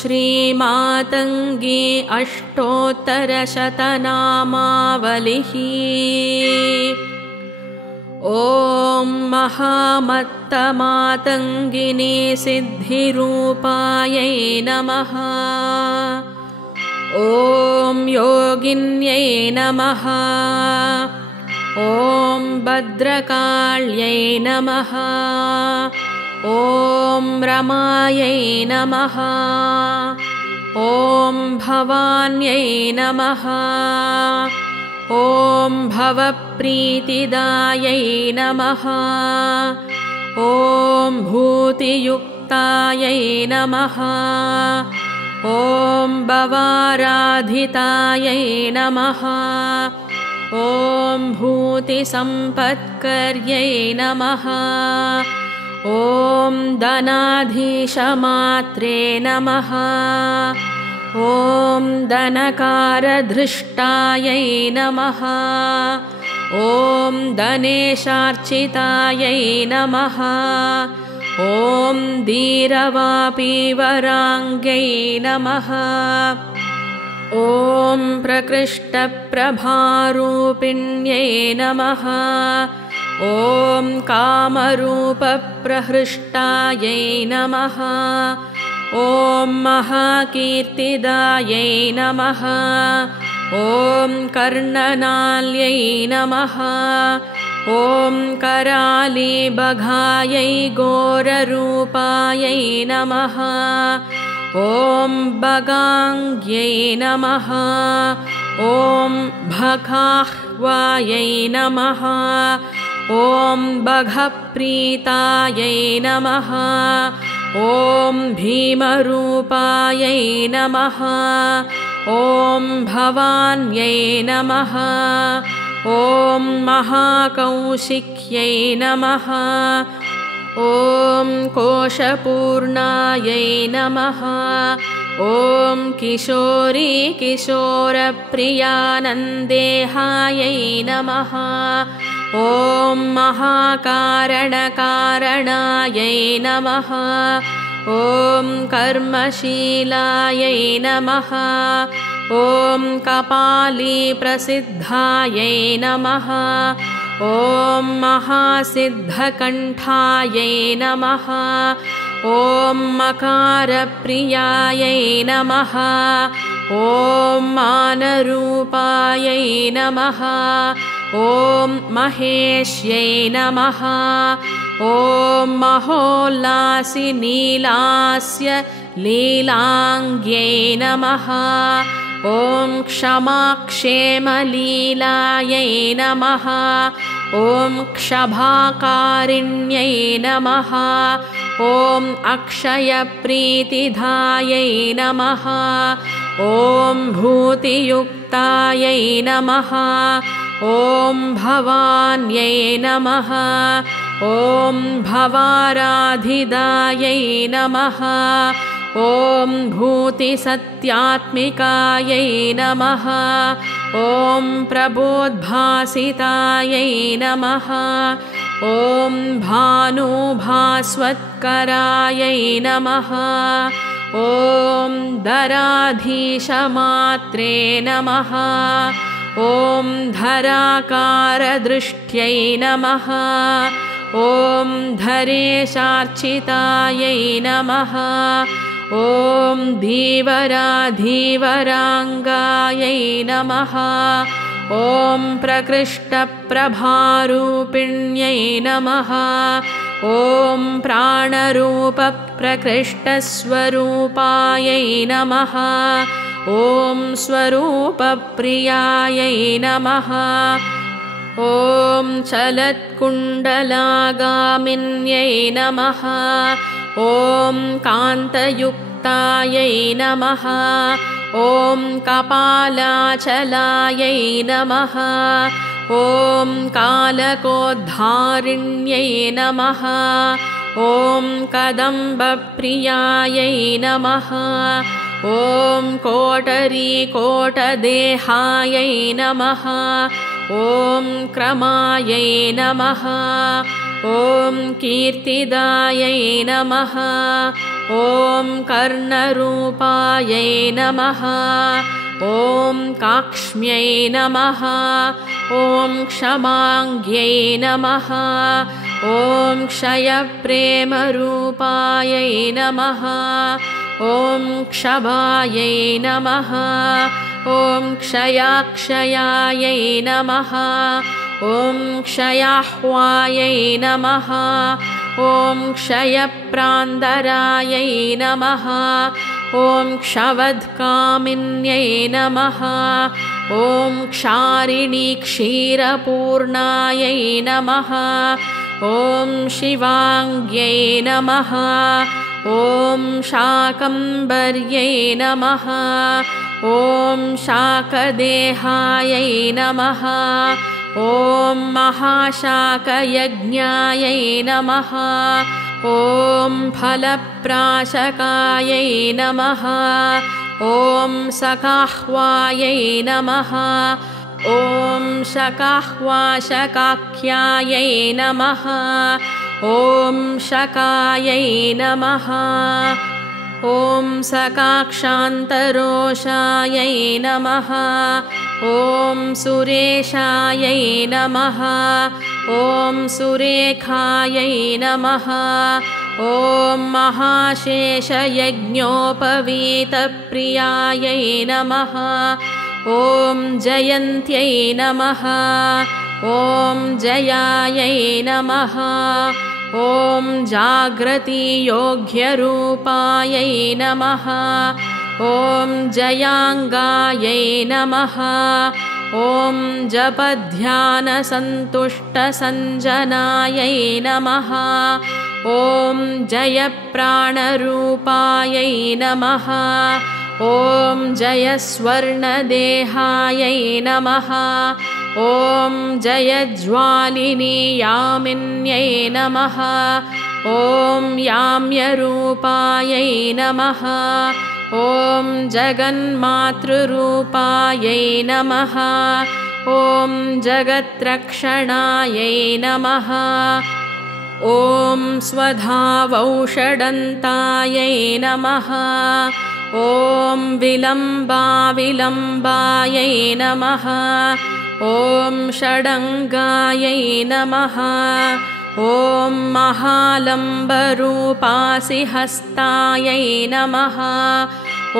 श्रीमातङ्गी अष्टोत्तरशतनामावलिः। ॐ महामत्तमातङ्गिनी सिद्धिरूपायै नमः। ॐ योगिन्यै नमः। ॐ भद्रकाल्यै नमः। ॐ रमायै नमः। ॐ भवान्यै नमः। ॐ भवप्रीतिदायै नमः। ॐ भूतियुक्तायै नमः। ॐ भवाराधितायै नमः। ॐ भूतिसम्पत्कर्यै नमः। ॐ धनाधीशमात्रे नमः। ॐ धनकारधृष्टायै नमः। ॐ धनेशार्चितायै नमः। ॐ धीरवापीवराङ्ग्यै नमः। ॐ प्रकृष्टप्रभारूपिण्यै नमः। ॐ कामरूपप्रहृष्टायै नमः। ॐ महाकीर्तिदायै नमः। ॐ कर्णनाल्यै नमः। ॐ करालीबघायै घोररूपायै नमः। ॐ बगाङ्ग्यै नमः। ॐ भखाह्वायै नमः। ॐ बघप्रीतायै नमः। ॐ भीमरूपायै नमः। ॐ भवान्यै नमः। ॐ महाकौशिक्यै नमः। ॐ कोशपूर्णायै नमः। ॐ किशोरी किशोरप्रियानन्देहायै नमः। ॐ महाकारणकारणायै नमः। ॐ कर्मशीलायै नमः। ॐ कपालीप्रसिद्धायै नमः। ॐ महासिद्धकण्ठायै नमः। ॐ मकारप्रियायै नमः। ॐ मानरूपायै नमः। ॐ महेश्यै नमः। ॐ महोल्लासिनीलास्य लीलाङ्ग्यै नमः। ॐ क्षमाक्षेमलीलायै नमः। ॐ क्षभाकारिण्यै नमः। ॐ अक्षयप्रीतिधायै नमः। ॐ भूतियुक्तायै नमः। ॐ भवान्यै नमः। ॐ भवाराधिदायै नमः। ॐ भूतिसत्यात्मिकायै नमः। ॐ प्रबोद्भासितायै नमः। ॐ भानुभास्वत्करायै नमः। ॐ धराधीशमात्रे नमः। ॐ धराकारदृष्ट्यै नमः। ॐ धरेशार्चितायै नमः। ॐ धीवराधीवराङ्गायै नमः। ॐ प्रकृष्टप्रभारूपिण्यै नमः। ॐ प्राणरूपप्रकृष्टस्वरूपायै नमः। ॐ स्वरूपप्रियायै नमः। ॐ चलत्कुण्डलागामिन्यै नमः। ॐ कान्तयुक्तायै नमः। ॐ कपालाचलायै नमः। ॐ कालकोद्धारिण्यै नमः। ॐ कदम्बप्रियायै नमः। ॐ कोटरीकोटदेहायै नमः। ॐ क्रमायै नमः। ॐ कीर्तिदायै नमः ॐ कर्णरूपायै नमः ॐ काक्ष्म्यै नमः ॐ क्षमाङ्ग्यै नमः ॐ क्षयप्रेमरूपायै नमः ॐ क्षभायै नमः ॐ क्षयाक्षयायै नमः ॐ क्षयाह्वायै नमः ॐ क्षयप्रान्दरायै नमः ॐ क्षवद्कामिन्यै नमः ॐ क्षारिणी क्षीरपूर्णायै नमः ॐ शिवाङ्ग्यै नमः ॐ शाकम्भर्यै नमः ॐ शाकदेहायै नमः ॐ महाशाकयज्ञायै नमः ॐ फलप्राशकायै नमः ॐ सकाह्वायै नमः ॐ शकाह्वाशकाख्यायै नमः ॐ शकायै नमः ॐ सकाक्षान्तरोषायै नमः ॐ सुरेशायै नमः ॐ सुरेखायै नमः ॐ महाशेषयज्ञोपवीतप्रियायै नमः ॐ जयन्त्यै नमः ॐ जयायै नमः ॐ जागृतियोग्यरूपायै नमः ॐ जयाङ्गायै नमः ॐ जपध्यानसन्तुष्टसञ्जनायै नमः ॐ जयप्राणरूपायै नमः ॐ जयस्वर्णदेहायै नमः ॐ जयज्वालिनी यामिन्यै नमः ॐ याम्यरूपायै नमः ॐ जगन्मातृरूपायै नमः ॐ जगत्रक्षणायै नमः ॐ स्वधावौषडन्तायै नमः ॐ विलम्बाविलम्बायै नमः ॐ षडङ्गायै नमः ॐ महालम्बरूपासिहस्तायै नमः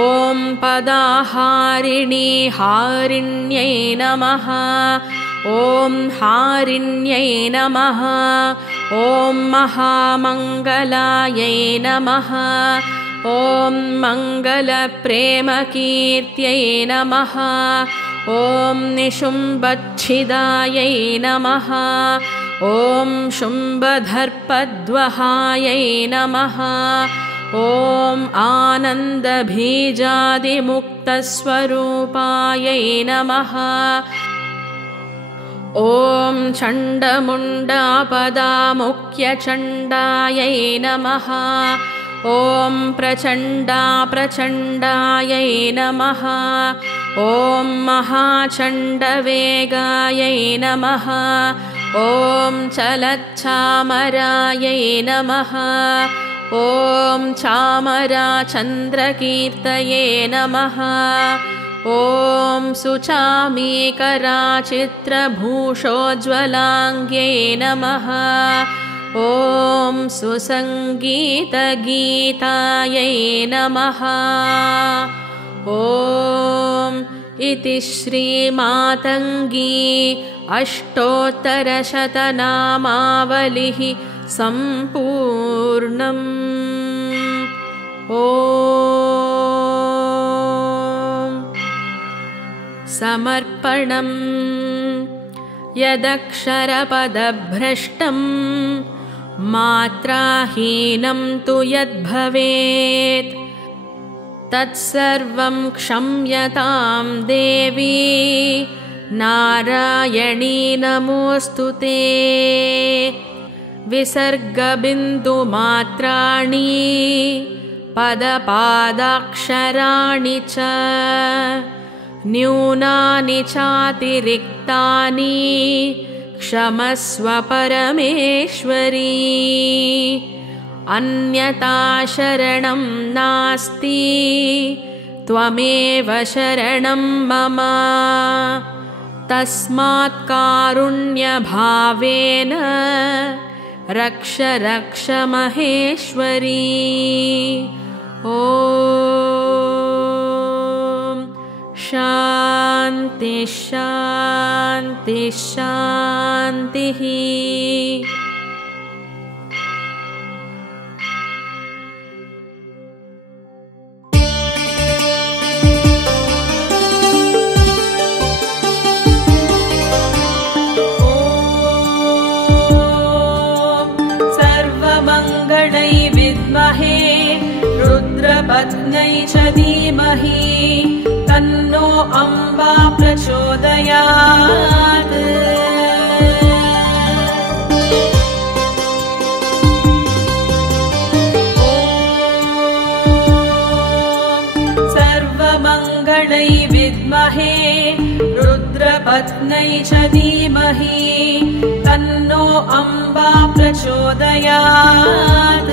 ॐ पदाहारिणी हारिण्यै नमः ॐ हारिण्यै नमः ॐ महामङ्गलायै नमः ॐ मङ्गलप्रेमकीर्त्यै नमः ॐ निशुम्भच्छिदायै नमः ॐ शुम्भदर्पद्वहायै नमः ॐ आनन्दबीजादिमुक्तस्वरूपायै नमः ॐ चण्डमुण्डापदामुख्यचण्डायै नमः ॐ प्रचण्डायै नमः ॐ महाचण्डवेगायै नमः ॐ चलच्चामरायै नमः ॐ चामराचन्द्रकीर्तये नमः ॐ सुचामीकराचित्रभूषोज्ज्वलाङ्ग्यै नमः ॐ सुसङ्गीतगीतायै नमः ॐ इति श्रीमातङ्गी अष्टोत्तरशतनामावलिः सम्पूर्णम् ॐ समर्पणम् यदक्षरपदभ्रष्टं मात्राहीनं तु यद्भवेत् तत्सर्वं क्षम्यतां देवी नारायणी नमोऽस्तु ते। विसर्गबिन्दुमात्राणि पदपादाक्षराणि च न्यूनानि चातिरिक्तानि क्षमस्व परमेश्वरी अन्यथा शरणं नास्ति त्वमेव शरणं मम तस्मात् कारुण्यभावेन रक्ष रक्ष महेश्वरी ॐ शान्ति शान्ति शान्तिः रुद्रपत्न्यै च धीमहि तन्नो अम्बा प्रचोदयात् सर्वमङ्गलै विद्महे रुद्रपत्न्यै च धीमहि तन्नो अम्बा प्रचोदयात्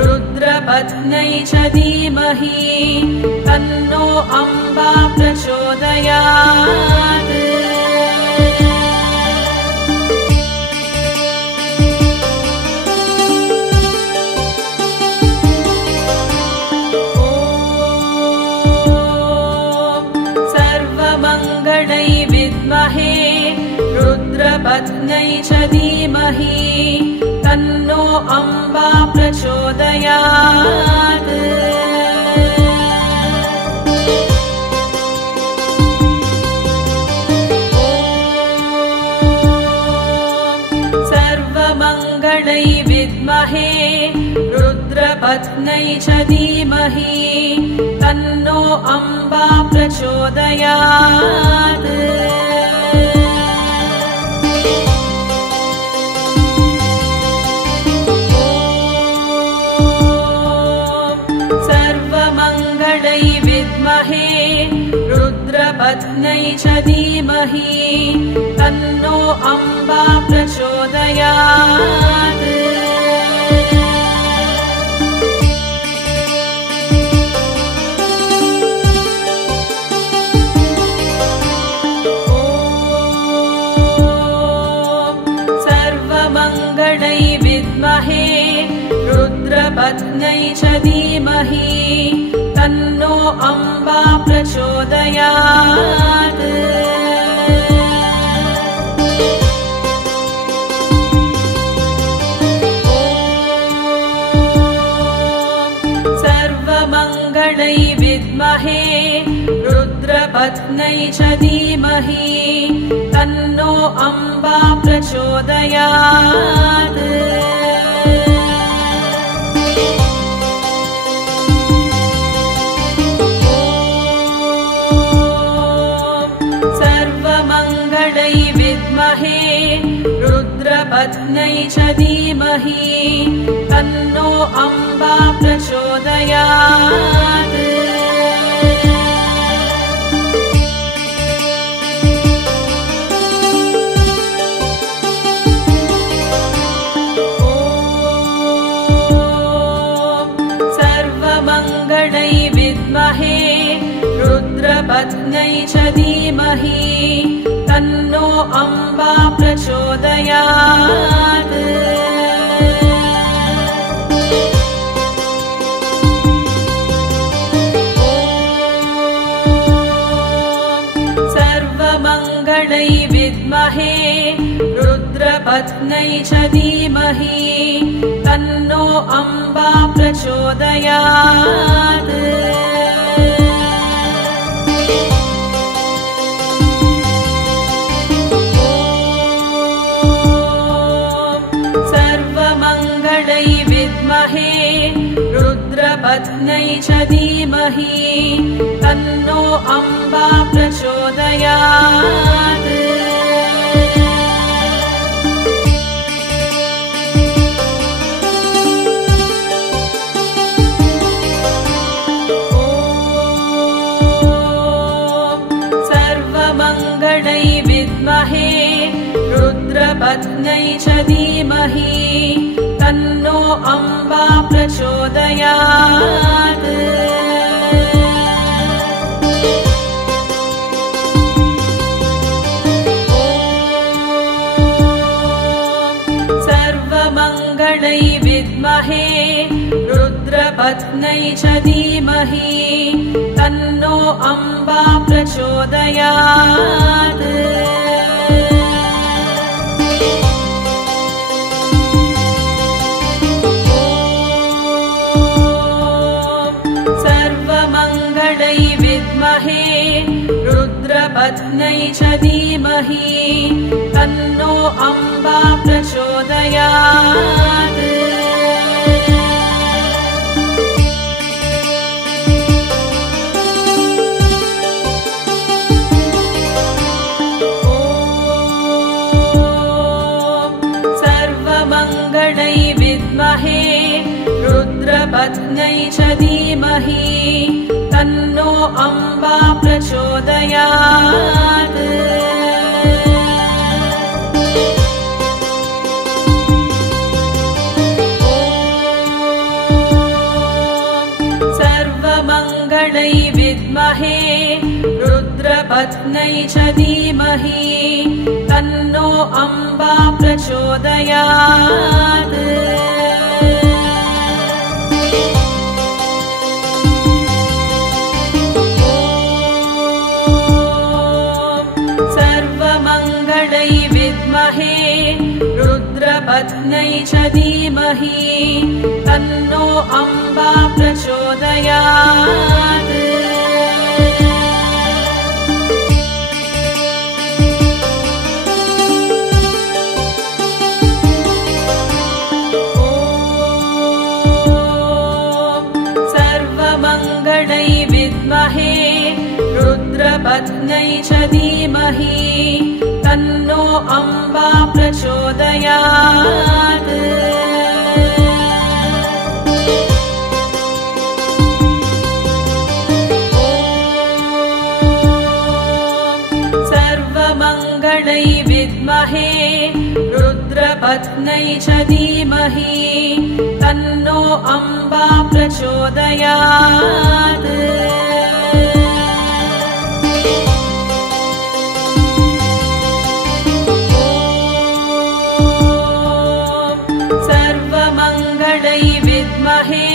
रुद्रपत्न्यै च धीमहि तन्नो अम्बा प्रचोदयात् सर्वमङ्गलै विद्महे रुद्रपत्न्यै च धीमहि तन्नो अम्बा प्रचोदयात् सर्वमङ्गलै विद्महे रुद्रपत्न्यै च धीमहि तन्नो अम्बा प्रचोदयात् रुद्रपत्न्यै च धीमहि तन्नो अम्बा प्रचोदयात् सर्वमङ्गलै विद्महे रुद्रपत्न्यै च धीमहि तन्नो अम्बा प्रचोदयात् सर्वमङ्गलै विद्महे रुद्रपत्न्यै च धीमहि तन्नो अम्बा प्रचोदयात् रुद्रपत्न्यै च धीमहि तन्नो अम्बा प्रचोदयात् सर्वमङ्गलै विद्महे रुद्रपत्न्यै च धीमहि तन्नो अम्बा प्रचोदयात् सर्वमङ्गलै विद्महे रुद्रपत्न्यै च धीमहि तन्नो अम्बा प्रचोदयात् रुद्रपत्न्यै च धीमहि तन्नो अम्बा प्रचोदयात् रुद्रपत्न्यै च धीमहि तन्नो अम्बा प्रचोदयात्। सर्वमङ्गलै विद्महे रुद्रपत्न्यै च धीमहि तन्नो अम्बा प्रचोदयात्। सर्वमङ्गलै विद्महे रुद्रपत्न्यै च धीमहि तन्नो अम्बा प्रचोदयात्। सर्वमङ्गलै विद्महे रुद्रपत्न्यै च धीमहि तन्नो अम्बा प्रचोदयात्। सर्वमङ्गलै विद्महे रुद्रपत्न्यै च धीमहि तन्नो अम्बा प्रचोदयात्। सर्वमङ्गलै विद्महे रुद्रपत्न्यै च धीमहि तन्नो अम्बा प्रचोदयात्। सर्वमङ्गलै विद्महे रुद्रपत्न्यै च धीमहि तन्नो अम्बा प्रचोदयात्। सर्वमङ्गलै विद्महे रुद्रपत्न्यै च धीमहि तन्नो अम्बा प्रचोदयात्। सर्वमङ्गलै विद्महे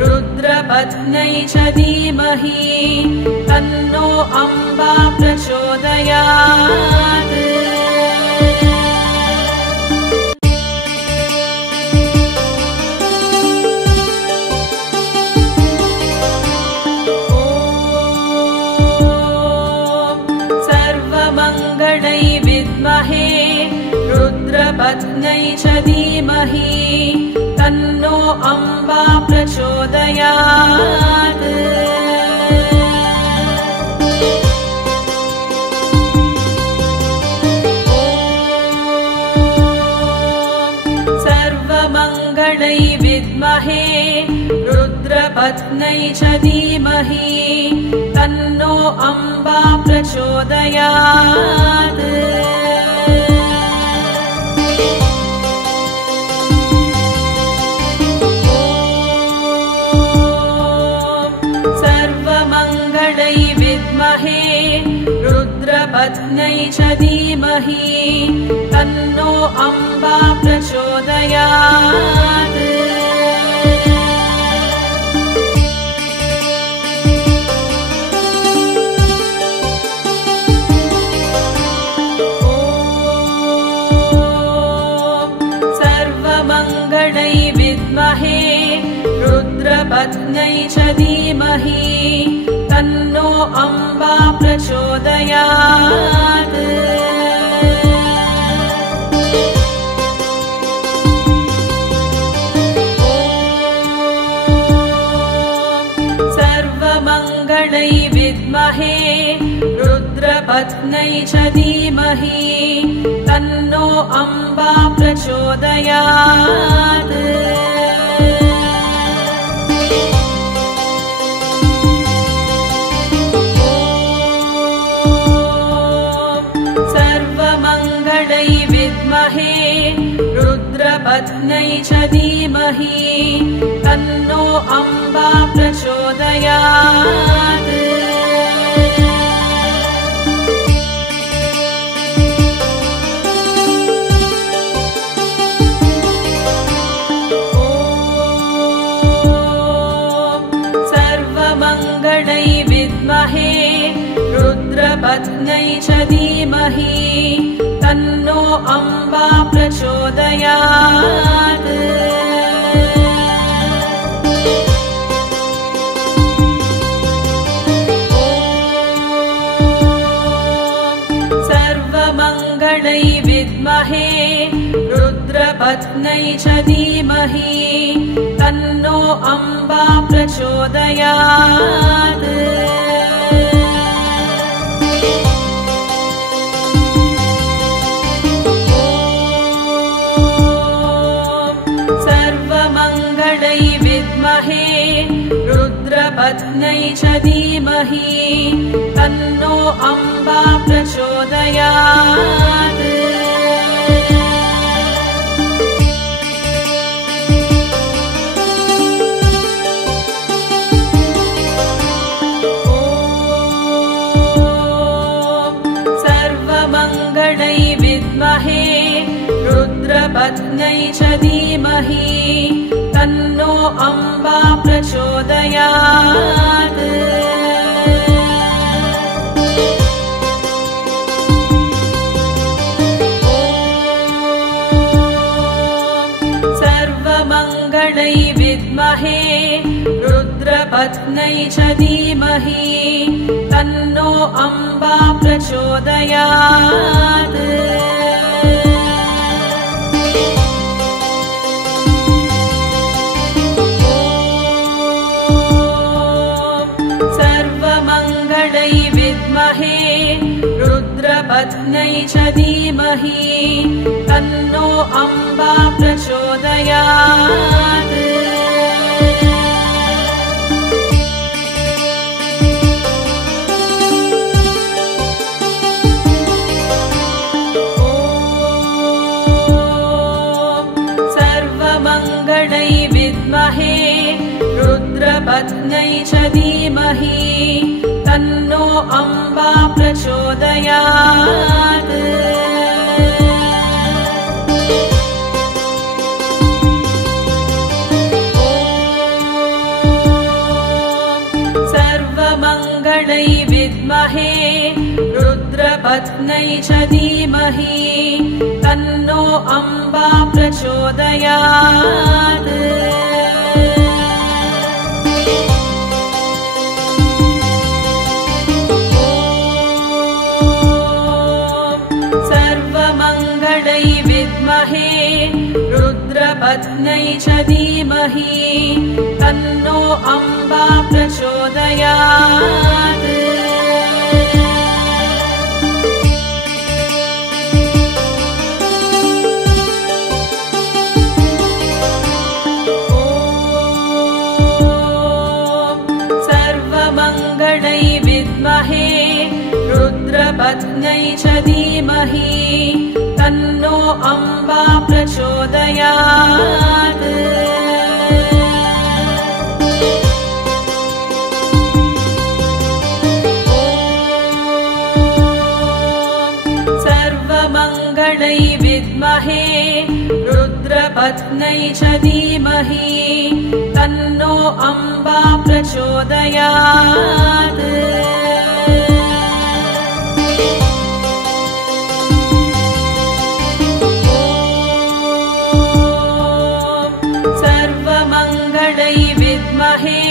रुद्रपत्न्यै च धीमहि तन्नो अम्बा प्रचोदयात्। सर्वमङ्गलै विद्महे रुद्रपत्न्यै च धीमहि तन्नो अम्बा प्रचोदयात्। सर्वमङ्गलै विद्महे रुद्रपत्न्यै च धीमहि तन्नो अम्बा प्रचोदयात्। सर्वमङ्गलै विद्महे रुद्रपत्न्यै च धीमहि तन्नो अम्बा प्रचोदयात्। सर्वमङ्गलै विद्महे रुद्रपत्न्यै च धीमहि तन्नो अम्बा प्रचोदयात्। सर्वमङ्गलै विद्महे रुद्रपत्न्यै च धीमहि तन्नो अम्बा प्रचोदयात्। सर्वमङ्गलै विद्महे रुद्रपत्न्यै च धीमहि तन्नो अम्बा प्रचोदयात्। सर्वमङ्गलै विद्महे रुद्रपत्न्यै च धीमहि तन्नो अम्बा प्रचोदयात्। सर्वमङ्गलै विद्महे रुद्रपत्न्यै च धीमहि तन्नो अम्बा प्रचोदयात्। सर्वमङ्गलै विद्महे रुद्रपत्न्यै च धीमहि तन्नो अम्बा प्रचोदयात्। सर्वमङ्गलै विद्महे रुद्रपत्न्यै च धीमहि तन्नो अम्बा प्रचोदयात्। सर्वमङ्गलै विद्महे रुद्रपत्न्यै च धीमहि तन्नो अम्बा प्रचोदयात्। सर्वमङ्गलै विद्महे रुद्रपत्न्यै च धीमहि तन्नो अम्बा प्रचोदयात्। सर्वमङ्गलै विद्महे रुद्रपत्न्यै च धीमहि तन्नो अम्बा प्रचोदयात्। सर्वमङ्गलै विद्महे रुद्रपत्न्यै च धीमहि तन्नो अम्बा प्रचोदयात्। सर्वमङ्गलै विद्महे रुद्रपत्न्यै च धीमहि तन्नो अम्बा प्रचोदयात्। सर्वमङ्गलै विद्महे रुद्रपत्न्यै च धीमहि तन्नो अम्बा प्रचोदयात्। सर्वमङ्गलै विद्महे रुद्रपत्न्यै च धीमहि तन्नो अम्बा प्रचोदयात्। सर्वमङ्गलै विद्महे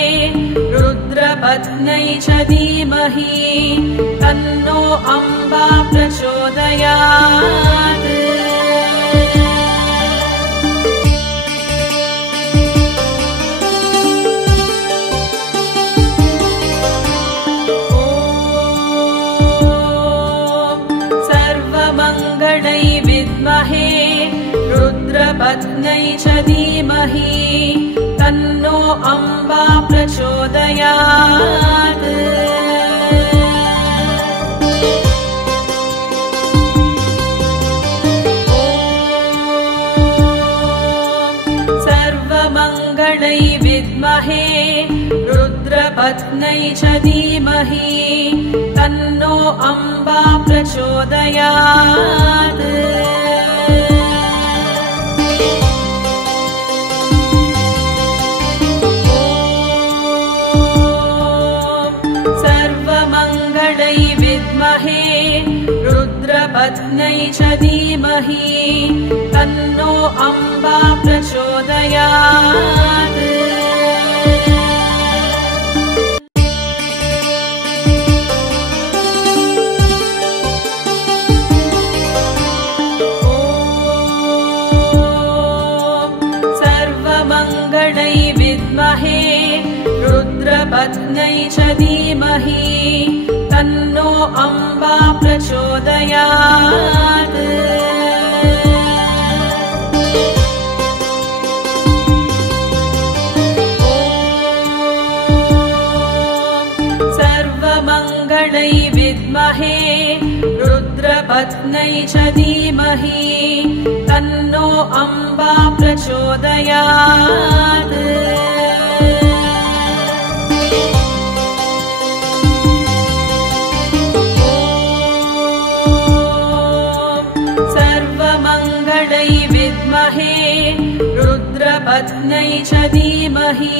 रुद्रपत्न्यै च धीमहि तन्नो अम्बा प्रचोदयात्। सर्वमङ्गलै विद्महे रुद्रपत्न्यै च धीमहि तन्नो अम्बा प्रचोदयात्। रुद्रपत्न्यै च धीमहि तन्नो अम्बा प्रचोदयात्। सर्वमङ्गलै विद्महे रुद्रपत्न्यै च धीमहि तन्नो अम्बा प्रचोदयात्। सर्वमङ्गलै विद्महे रुद्रपत्न्यै च धीमहि तन्नो अम्बा प्रचोदयात्। सर्वमङ्गलै विद्महे रुद्रपत्न्यै च धीमहि तन्नो अम्बा प्रचोदयात्। सर्वमङ्गलै विद्महे रुद्रपत्न्यै च धीमहि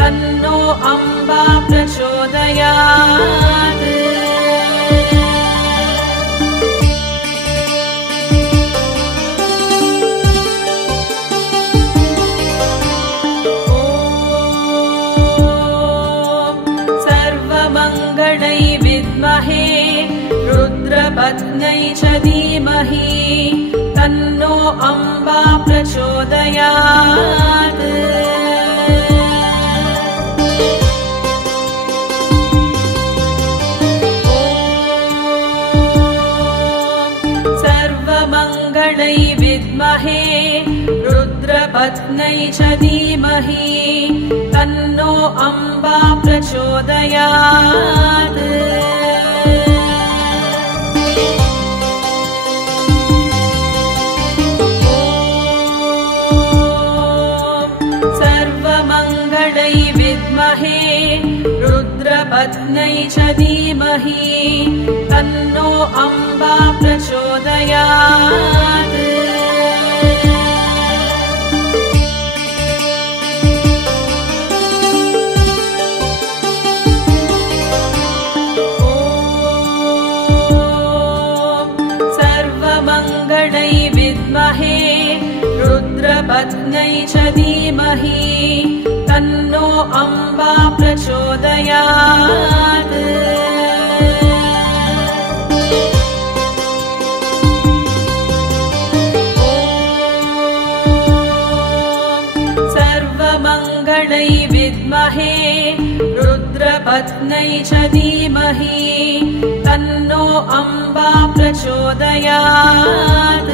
तन्नो अम्बा प्रचोदयात्। सर्वमङ्गलै विद्महे रुद्रपत्न्यै च धीमहि तन्नो अम्बा प्रचोदयात्। सर्वमङ्गलै विद्महे रुद्रपत्न्यै च धीमहि तन्नो अम्बा प्रचोदयात्। सर्वमङ्गलै विद्महे रुद्रपत्न्यै च धीमहि तन्नो अम्बा प्रचोदयात्। सर्वमङ्गलै विद्महे रुद्रपत्न्यै च धीमहि तन्नो अम्बा प्रचोदयात्। सर्वमङ्गलै विद्महे रुद्रपत्न्यै च धीमहि तन्नो अम्बा प्रचोदयात्।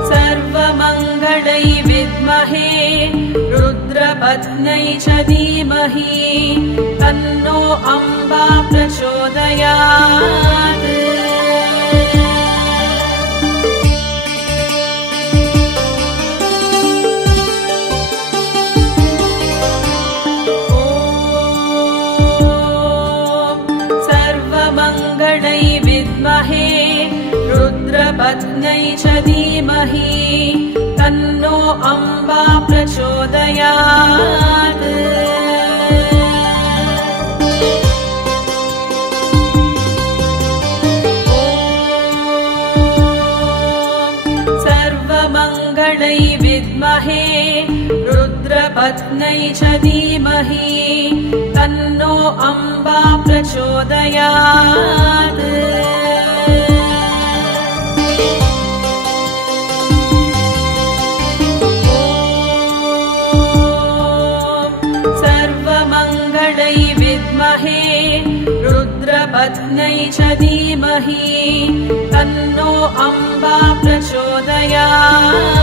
सर्वमङ्गलै विद्महे रुद्रपत्न्यै च धीमहि तन्नो अम्बा प्रचोदयात्। सर्वमङ्गलै विद्महे रुद्रपत्न्यै च धीमहि तन्नो अम्बा प्रचोदयात्। सर्वमङ्गलै विद्महे रुद्रपत्न्यै च धीमहि तन्नो अम्बा प्रचोदयात्। सर्वमङ्गलै विद्महे रुद्रपत्न्यै च धीमहि तन्नो अम्बा प्रचोदयात्।